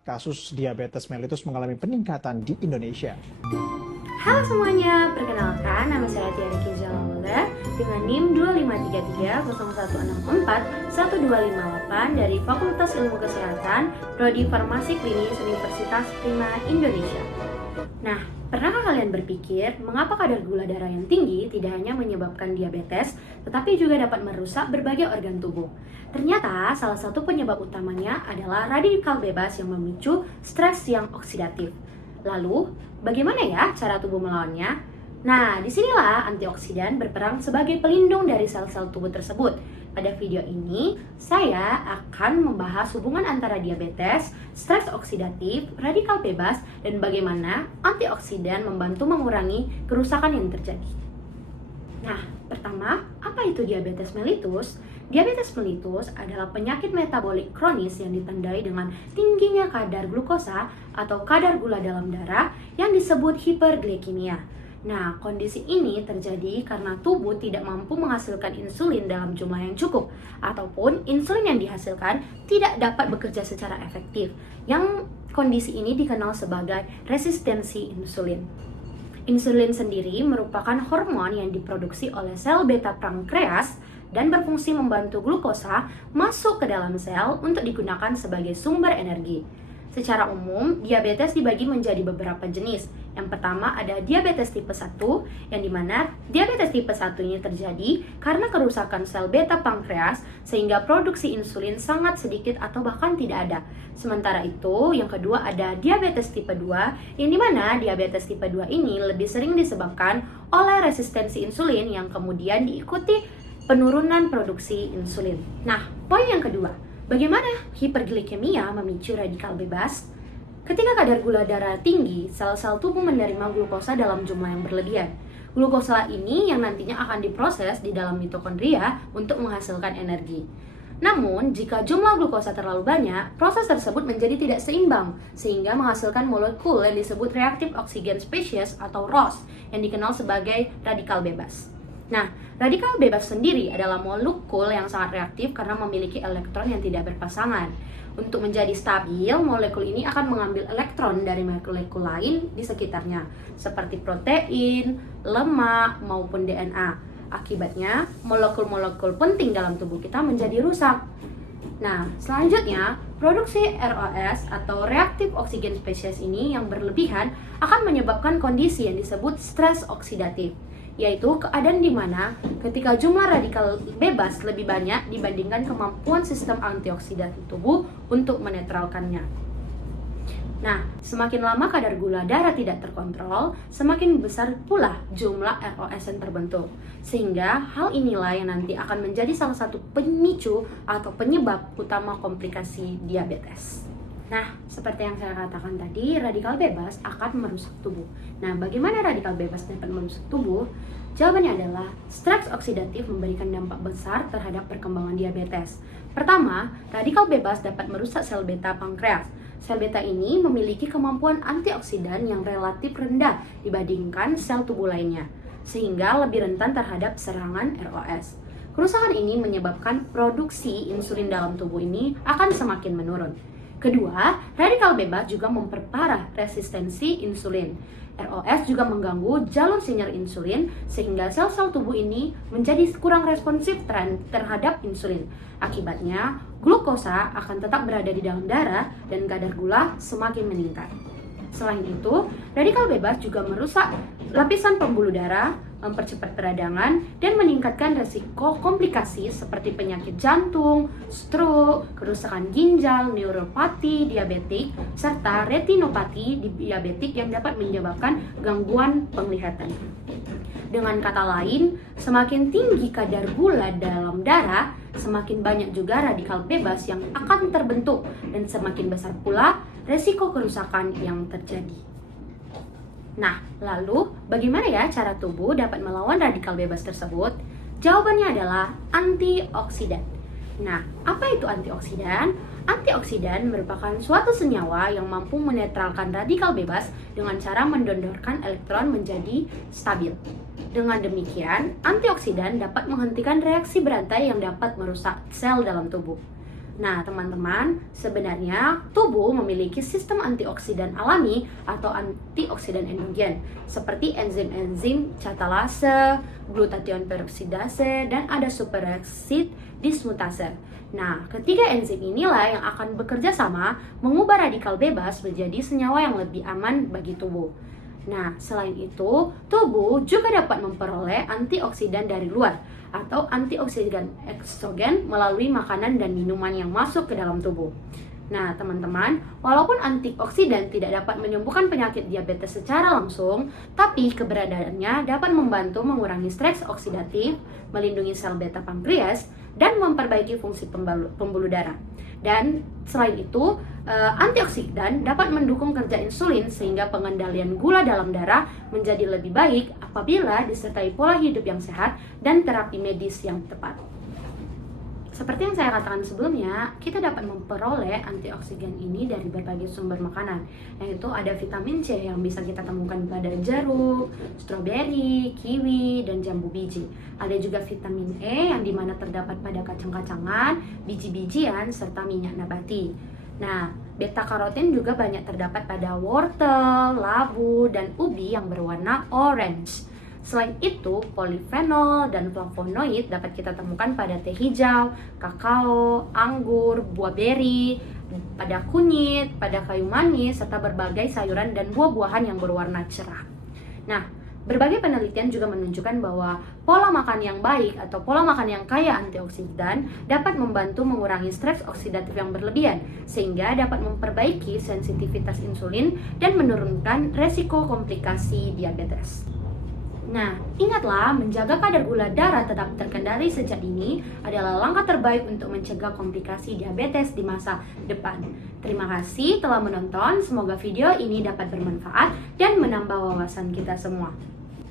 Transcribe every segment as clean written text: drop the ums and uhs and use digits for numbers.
kasus diabetes mellitus mengalami peningkatan di Indonesia. Halo semuanya, perkenalkan nama saya Tiara Kizalawala dengan NIM 2533-0164-1258 dari Fakultas Ilmu Kesehatan, Prodi Farmasi Klinis Universitas Prima Indonesia. Nah, pernahkah kalian berpikir mengapa kadar gula darah yang tinggi tidak hanya menyebabkan diabetes, tetapi juga dapat merusak berbagai organ tubuh? Ternyata salah satu penyebab utamanya adalah radikal bebas yang memicu stres yang oksidatif. Lalu, bagaimana ya cara tubuh melawannya? Nah, disinilah antioksidan berperan sebagai pelindung dari sel-sel tubuh tersebut. Pada video ini, saya akan membahas hubungan antara diabetes, stres oksidatif, radikal bebas, dan bagaimana antioksidan membantu mengurangi kerusakan yang terjadi. Nah, pertama, apa itu diabetes mellitus? Diabetes mellitus adalah penyakit metabolik kronis yang ditandai dengan tingginya kadar glukosa atau kadar gula dalam darah yang disebut hiperglikemia. Nah, kondisi ini terjadi karena tubuh tidak mampu menghasilkan insulin dalam jumlah yang cukup, ataupun insulin yang dihasilkan tidak dapat bekerja secara efektif. Yang kondisi ini dikenal sebagai resistensi insulin. Insulin sendiri merupakan hormon yang diproduksi oleh sel beta pankreas dan berfungsi membantu glukosa masuk ke dalam sel untuk digunakan sebagai sumber energi. Secara umum, diabetes dibagi menjadi beberapa jenis. Yang pertama ada diabetes tipe 1, yang dimana diabetes tipe 1 ini terjadi karena kerusakan sel beta pankreas sehingga produksi insulin sangat sedikit atau bahkan tidak ada. Sementara itu, yang kedua ada diabetes tipe 2, yang dimana diabetes tipe 2 ini lebih sering disebabkan oleh resistensi insulin yang kemudian diikuti penurunan produksi insulin. Nah, poin yang kedua, bagaimana hiperglikemia memicu radikal bebas? Ketika kadar gula darah tinggi, sel-sel tubuh menerima glukosa dalam jumlah yang berlebihan. Glukosa ini yang nantinya akan diproses di dalam mitokondria untuk menghasilkan energi. Namun, jika jumlah glukosa terlalu banyak, proses tersebut menjadi tidak seimbang, sehingga menghasilkan molekul yang disebut reactive oxygen species atau ROS, yang dikenal sebagai radikal bebas. Nah, radikal bebas sendiri adalah molekul yang sangat reaktif karena memiliki elektron yang tidak berpasangan. Untuk menjadi stabil, molekul ini akan mengambil elektron dari molekul lain di sekitarnya, seperti protein, lemak, maupun DNA. Akibatnya, molekul-molekul penting dalam tubuh kita menjadi rusak. Nah, selanjutnya, produksi ROS atau Reactive Oxygen Species ini yang berlebihan akan menyebabkan kondisi yang disebut stres oksidatif, yaitu keadaan di mana ketika jumlah radikal bebas lebih banyak dibandingkan kemampuan sistem antioksidan tubuh untuk menetralkannya. Nah, semakin lama kadar gula darah tidak terkontrol, semakin besar pula jumlah ROS yang terbentuk. Sehingga hal inilah yang nanti akan menjadi salah satu pemicu atau penyebab utama komplikasi diabetes. Nah, seperti yang saya katakan tadi, radikal bebas akan merusak tubuh. Nah, bagaimana radikal bebas dapat merusak tubuh? Jawabannya adalah, stres oksidatif memberikan dampak besar terhadap perkembangan diabetes. Pertama, radikal bebas dapat merusak sel beta pankreas. Sel beta ini memiliki kemampuan antioksidan yang relatif rendah dibandingkan sel tubuh lainnya, sehingga lebih rentan terhadap serangan ROS. Kerusakan ini menyebabkan produksi insulin dalam tubuh ini akan semakin menurun. Kedua, radikal bebas juga memperparah resistensi insulin. ROS juga mengganggu jalur sinyal insulin sehingga sel-sel tubuh ini menjadi kurang responsif terhadap insulin. Akibatnya, glukosa akan tetap berada di dalam darah dan kadar gula semakin meningkat. Selain itu, radikal bebas juga merusak lapisan pembuluh darah, mempercepat peradangan, dan meningkatkan resiko komplikasi seperti penyakit jantung, stroke, kerusakan ginjal, neuropati diabetik, serta retinopati diabetik yang dapat menyebabkan gangguan penglihatan. Dengan kata lain, semakin tinggi kadar gula dalam darah, semakin banyak juga radikal bebas yang akan terbentuk, dan semakin besar pula resiko kerusakan yang terjadi. Nah, lalu bagaimana ya cara tubuh dapat melawan radikal bebas tersebut? Jawabannya adalah antioksidan. Nah, apa itu antioksidan? Antioksidan merupakan suatu senyawa yang mampu menetralkan radikal bebas dengan cara mendondorkan elektron menjadi stabil. Dengan demikian, antioksidan dapat menghentikan reaksi berantai yang dapat merusak sel dalam tubuh. Nah, teman-teman, sebenarnya tubuh memiliki sistem antioksidan alami atau antioksidan endogen seperti enzim-enzim catalase, glutathione peroksidase, dan ada superoksid dismutase. Nah, ketiga enzim inilah yang akan bekerja sama mengubah radikal bebas menjadi senyawa yang lebih aman bagi tubuh. Nah, selain itu, tubuh juga dapat memperoleh antioksidan dari luar atau antioksidan eksogen melalui makanan dan minuman yang masuk ke dalam tubuh. Nah, teman-teman, walaupun antioksidan tidak dapat menyembuhkan penyakit diabetes secara langsung, tapi keberadaannya dapat membantu mengurangi stres oksidatif, melindungi sel beta pankreas, dan memperbaiki fungsi pembuluh darah. Dan selain itu, antioksidan dapat mendukung kerja insulin sehingga pengendalian gula dalam darah menjadi lebih baik apabila disertai pola hidup yang sehat dan terapi medis yang tepat. Seperti yang saya katakan sebelumnya, kita dapat memperoleh antioksidan ini dari berbagai sumber makanan, yaitu ada vitamin C yang bisa kita temukan pada jeruk, stroberi, kiwi, dan jambu biji. Ada juga vitamin E yang dimana terdapat pada kacang-kacangan, biji-bijian, serta minyak nabati. Nah, beta karotin juga banyak terdapat pada wortel, labu, dan ubi yang berwarna orange. Selain itu, polifenol dan flavonoid dapat kita temukan pada teh hijau, kakao, anggur, buah beri, pada kunyit, pada kayu manis, serta berbagai sayuran dan buah-buahan yang berwarna cerah. Nah, berbagai penelitian juga menunjukkan bahwa pola makan yang baik atau pola makan yang kaya antioksidan dapat membantu mengurangi stres oksidatif yang berlebihan, sehingga dapat memperbaiki sensitivitas insulin dan menurunkan resiko komplikasi diabetes. Nah, ingatlah, menjaga kadar gula darah tetap terkendali sejak dini adalah langkah terbaik untuk mencegah komplikasi diabetes di masa depan. Terima kasih telah menonton, semoga video ini dapat bermanfaat dan menambah wawasan kita semua.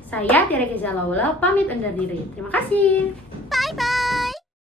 Saya Tireke Jalaula, pamit undur diri. Terima kasih.